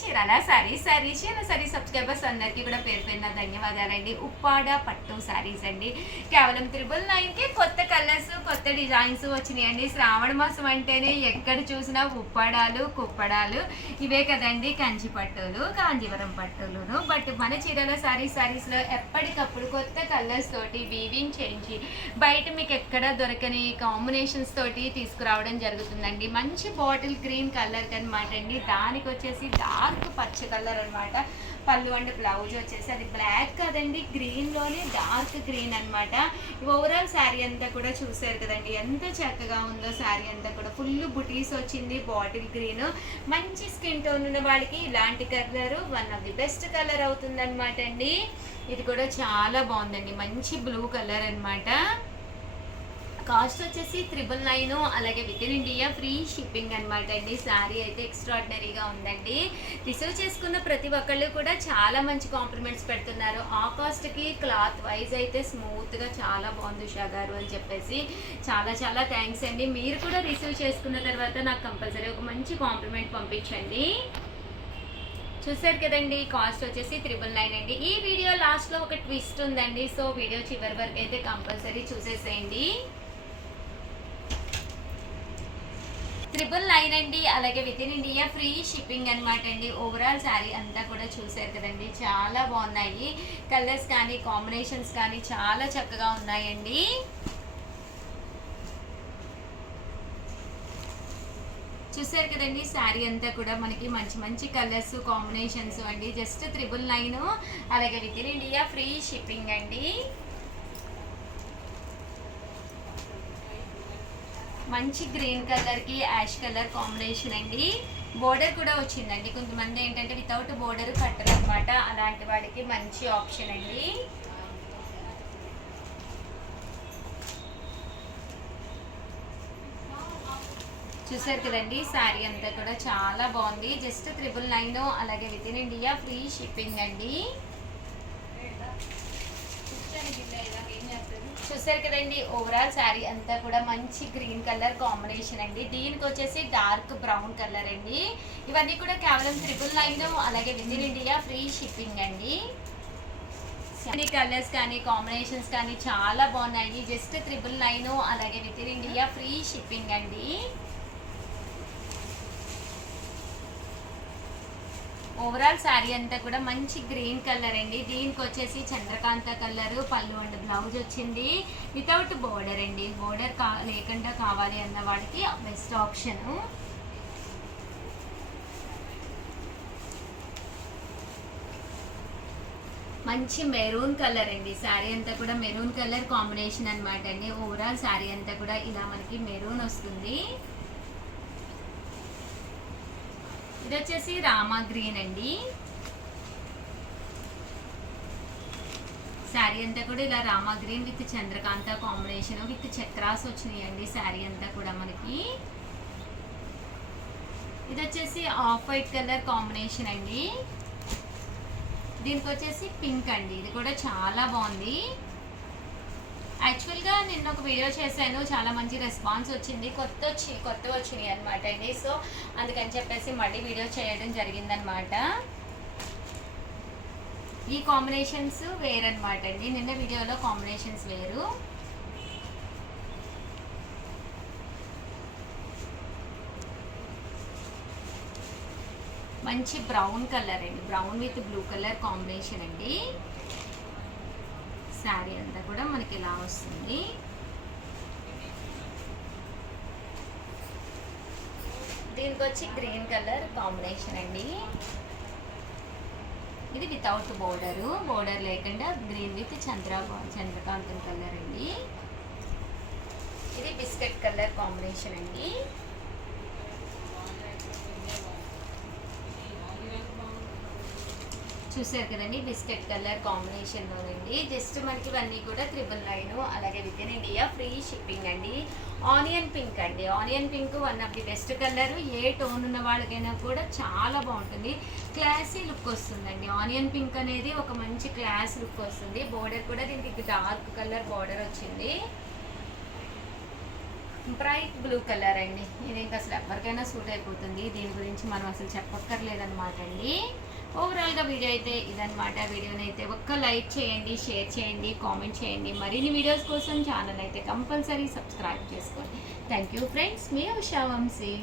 Chirala sorry subscribers అందరికీ కూడా పేరు పేరున ధన్యవాదాలండి. ఉప్పాడ పట్టు సారీస్ అండి. కేవలం 999కి కొత్త కలర్స్ కొత్త డిజైన్స్ వచ్చినాయండి. శ్రావణ మాసం అంటేనే ఎక్కడ చూసినా ఉప్పాడాలు కుప్పడాలు ఇవే కదండి. కంచి పట్టులు కాంజీవరం పట్టులును బట్ మన చీరాల సారీస్లో ఎప్పటికప్పుడు కొత్త కలర్స్ తోటి వీవింగ్ చేయించి బయట మీకు ఎక్కడ దొరకని కాంబినేషన్స్ తోటి తీసుకురావడం జరుగుతుందండి. మంచి బాటిల్ గ్రీన్ కలర్ అనమాట అండి. దానికి వచ్చేసి డార్క్ పచ్చ కలర్ అనమాట. పళ్ళు అండ్ బ్లౌజ్ వచ్చేసి అది బ్లాక్ కదండి, గ్రీన్లోనే డార్క్ గ్రీన్ అనమాట. ఓవరాల్ శారీ అంతా కూడా చూసారు కదండి ఎంత చక్కగా ఉందో. శారీ అంతా కూడా ఫుల్ బుటీస్ వచ్చింది. బాటిల్ గ్రీన్ మంచి స్కిన్ టోన్ ఉన్న వాళ్ళకి ఇలాంటి colour one of the best colour అవుతుంది అనమాట అండి. ఇది కూడా చాలా బాగుందండి. మంచి బ్లూ కలర్ అనమాట. కాస్ట్ వచ్చేసి 999, అలాగే with in India free shipping అనమాట అండి. శారీ అయితే ఎక్స్ట్రాడినరీగా ఉందండి. రిసీవ్ చేసుకున్న ప్రతి ఒక్కళ్ళు కూడా చాలా మంచి కాంప్లిమెంట్స్ పెడుతున్నారు. ఆ కాస్ట్కి క్లాత్ వైజ్ అయితే స్మూత్గా చాలా బాగుంది ఉషా గారు అని చెప్పేసి చాలా చాలా థ్యాంక్స్ అండి. మీరు కూడా రిసీవ్ చేసుకున్న తర్వాత నాకు కంపల్సరీ ఒక మంచి కాంప్లిమెంట్ పంపించండి. చూసారు కదండి, కాస్ట్ వచ్చేసి 999 అండి. ఈ వీడియో లాస్ట్లో ఒక ట్విస్ట్ ఉందండి. సో వీడియో చివరి వరకు అయితే కంపల్సరీ చూసేసేయండి. 999 అండి, అలాగే with in India free shipping అనమాట అండి. ఓవరాల్ శారీ అంతా కూడా చూసారు కదండి, చాలా బాగున్నాయి. కలర్స్ కానీ కాంబినేషన్స్ కానీ చాలా చక్కగా ఉన్నాయండి. చూసారు కదండి, శారీ అంతా కూడా మనకి మంచి మంచి కలర్స్ కాంబినేషన్స్ అండి. జస్ట్ 999, అలాగే with in India free shipping అండి. మంచి గ్రీన్ కలర్కి యాష్ కలర్ కాంబినేషన్ అండి. బోర్డర్ కూడా వచ్చిందండి. కొంతమంది ఏంటంటే వితౌట్ బోర్డర్ కట్టరు అనమాట, అలాంటి వాడికి మంచి ఆప్షన్ అండి. చూసారు కదండి, శారీ అంతా కూడా చాలా బాగుంది. జస్ట్ 999, అలాగే with in India free shipping అండి. చూసారు కదండి, ఓవరాల్ శారీ అంతా కూడా మంచి గ్రీన్ కలర్ కాంబినేషన్ అండి. దీనికి వచ్చేసి డార్క్ బ్రౌన్ కలర్ అండి. ఇవన్నీ కూడా కేవలం 999, అలాగే with in India free shipping అండి. కలర్స్ కానీ కాంబినేషన్స్ కానీ చాలా బాగున్నాయి. జస్ట్ 999, అలాగే with in India free shipping అండి. ఓవరాల్ శారీ అంతా కూడా మంచి గ్రీన్ కలర్ అండి. దీనికి వచ్చేసి చంద్రకాంత కలర్ పళ్ళు అండ్ బ్లౌజ్ వచ్చింది. వితౌట్ బోర్డర్ అండి. బోర్డర్ లేకుండా కావాలి అన్న వాడికి బెస్ట్ ఆప్షన్. మంచి మెరూన్ కలర్ అండి. శారీ అంతా కూడా మెరూన్ కలర్ కాంబినేషన్ అనమాట అండి. ఓవరాల్ శారీ అంతా కూడా ఇలా మనకి మెరూన్ వస్తుంది. ఇది వచ్చేసి రామా గ్రీన్ అండి. శారీ అంతా కూడా ఇలా Rama green with Chandrakanta combination with chakras వచ్చినాయండి. శారీ అంతా కూడా మనకి ఇది వచ్చేసి ఆఫ్ వైట్ కలర్ కాంబినేషన్ అండి. దీనికి వచ్చేసి పింక్ అండి. ఇది కూడా చాలా బాగుంది. యాక్చువల్గా నిన్న ఒక వీడియో చేశాను, చాలా మంచి రెస్పాన్స్ వచ్చింది. కొత్త వచ్చినాయి అనమాట అండి. సో అందుకని చెప్పేసి మళ్ళీ వీడియో చేయడం జరిగిందనమాట. ఈ కాంబినేషన్స్ వేరనమాట అండి. నిన్న వీడియోలో కాంబినేషన్స్ వేరు. మంచి బ్రౌన్ కలర్ అండి. Brown with blue colour combination అండి. శారీ అంతా కూడా మనకి ఇలా వస్తుంది. దీనికి వచ్చి గ్రీన్ కలర్ కాంబినేషన్ అండి. ఇది వితౌట్ బోర్డర్ లేకుండా గ్రీన్ విత్ చంద్రకాంతం కలర్ అండి. ఇది బిస్కెట్ కలర్ కాంబినేషన్ అండి. చూసారు కదండి, బిస్కెట్ కలర్ కాంబినేషన్లోనండి. జస్ట్ మనకి ఇవన్నీ కూడా 999, అలాగే with in India free shipping అండి. ఆనియన్ పింక్ అండి. Onion pink one of the best colour. A tone ఉన్న వాళ్ళకైనా కూడా చాలా బాగుంటుంది. క్లాసీ లుక్ వస్తుందండి. ఆనియన్ పింక్ అనేది ఒక మంచి క్లాస్ లుక్ వస్తుంది. బోర్డర్ కూడా దీనికి డార్క్ కలర్ బోర్డర్ వచ్చింది. బ్రైట్ బ్లూ కలర్ అండి. ఇది ఇంకా అసలు ఎవరికైనా సూట్ అయిపోతుంది. దీని గురించి మనం అసలు చెప్పక్కర్లేదన్నమాట అండి. ఓవరాల్గా వీడియో అయితే ఇదనమాట. వీడియోని అయితే ఒక్క లైక్ చేయండి, షేర్ చేయండి, కామెంట్ చేయండి. మరిన్ని వీడియోస్ కోసం ఛానల్ అయితే కంపల్సరీ సబ్స్క్రైబ్ చేసుకోండి. థ్యాంక్ యూ ఫ్రెండ్స్, మీ ఉషా వంశీ.